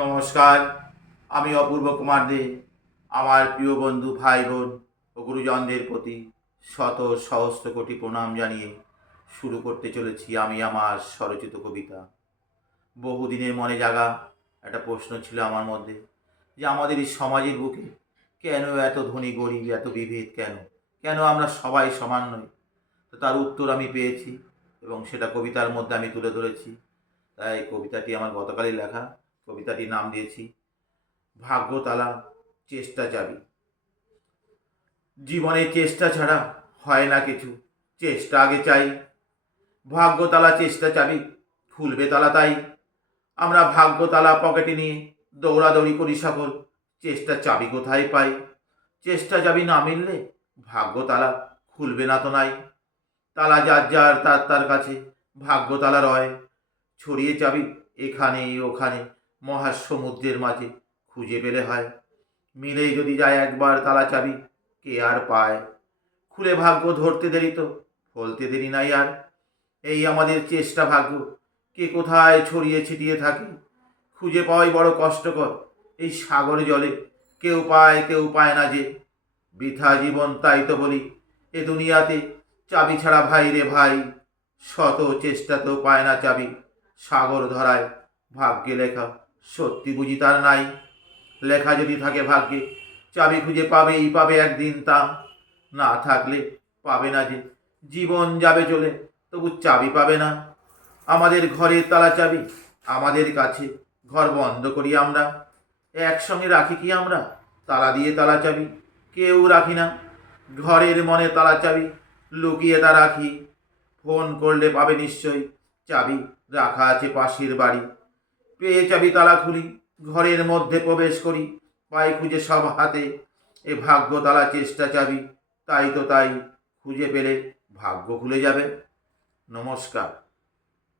নমস্কার, আমি অপূর্ব কুমার দে। আমার প্রিয় বন্ধু, ভাই বোন ও গুরুজনদের প্রতি শত সহস্র কোটি প্রণাম জানিয়ে শুরু করতে চলেছি আমি আমার স্বরচিত কবিতা। বহুদিনের মনে জাগা একটা প্রশ্ন ছিল আমার মধ্যে, যে আমাদের এই সমাজের বুকে কেন এত ধনী গরিব, এত বিভেদ, কেন কেন আমরা সবাই সমান নই? তো তার উত্তর আমি পেয়েছি এবং সেটা কবিতার মধ্যে আমি তুলে ধরেছি। তাই কবিতাটি আমার গতকালই লেখা। কবিতাটির নাম দিয়েছি ভাগ্যতালা চেষ্টা চাবি। জীবনে চেষ্টা ছাড়া হয় না কিছু, চেষ্টা আগে চাই। ভাগ্যতালা চেষ্টা চাবি, খুলবে তালা তাই। আমরা ভাগ্যতালা পকেটে নিয়ে দৌড়াদৌড়ি করি সকল, চেষ্টা চাবি কোথায় পাই? চেষ্টা চাবি না মিললে ভাগ্যতালা খুলবে না তো নাই। তালা যার যার তার তার কাছে, ভাগ্যতালা রয় ছড়িয়ে চাবি এখানে ওখানে, মহাসমুদ্রের মাঝে খুঁজে পেলে হয়। মিলেই যদি যায় একবার তালা চাবি, কে আর পায়? খুলে ভাগ্য ধরতে দেরি তো ফলতে দেরি নাই আর। এই আমাদের চেষ্টা ভাগ্য কে কোথায় ছড়িয়ে ছিটিয়ে থাকে, খুঁজে পাওয়াই বড় কষ্টকর এই সাগর জলে। কেউ পায় না যে, বৃথা জীবন তাই তো বলি এ দুনিয়াতে। চাবি ছাড়া ভাই রে ভাই, শত চেষ্টাতেও পায় না চাবি। সাগর ধরায় ভাগ্যে লেখা সত্যি বুঝি তার নাই। লেখা যদি থাকে ভাগ্যে, চাবি খুঁজে পাবেই পাবে একদিন তা। না থাকলে পাবে না যে, জীবন যাবে চলে তবু চাবি পাবে না। আমাদের ঘরের তালা চাবি আমাদের কাছে, ঘর বন্ধ করি আমরা, একসঙ্গে রাখি কি আমরা? তালা দিয়ে তালা চাবি কেউ রাখি না। ঘরের মনে তালা চাবি লুকিয়ে তা রাখি। ফোন করলে পাবে নিশ্চয়ই, চাবি রাখা আছে পাশের বাড়ি। পেয়ে চাবি তালা খুলি, ঘরের মধ্যে প্রবেশ করি, পাই খুঁজে সব হাতে এ ভাগ্য তালা চেষ্টা চাবি। তাই তো তাই, খুঁজে পেলে ভাগ্য খুলে যাবে। নমস্কার।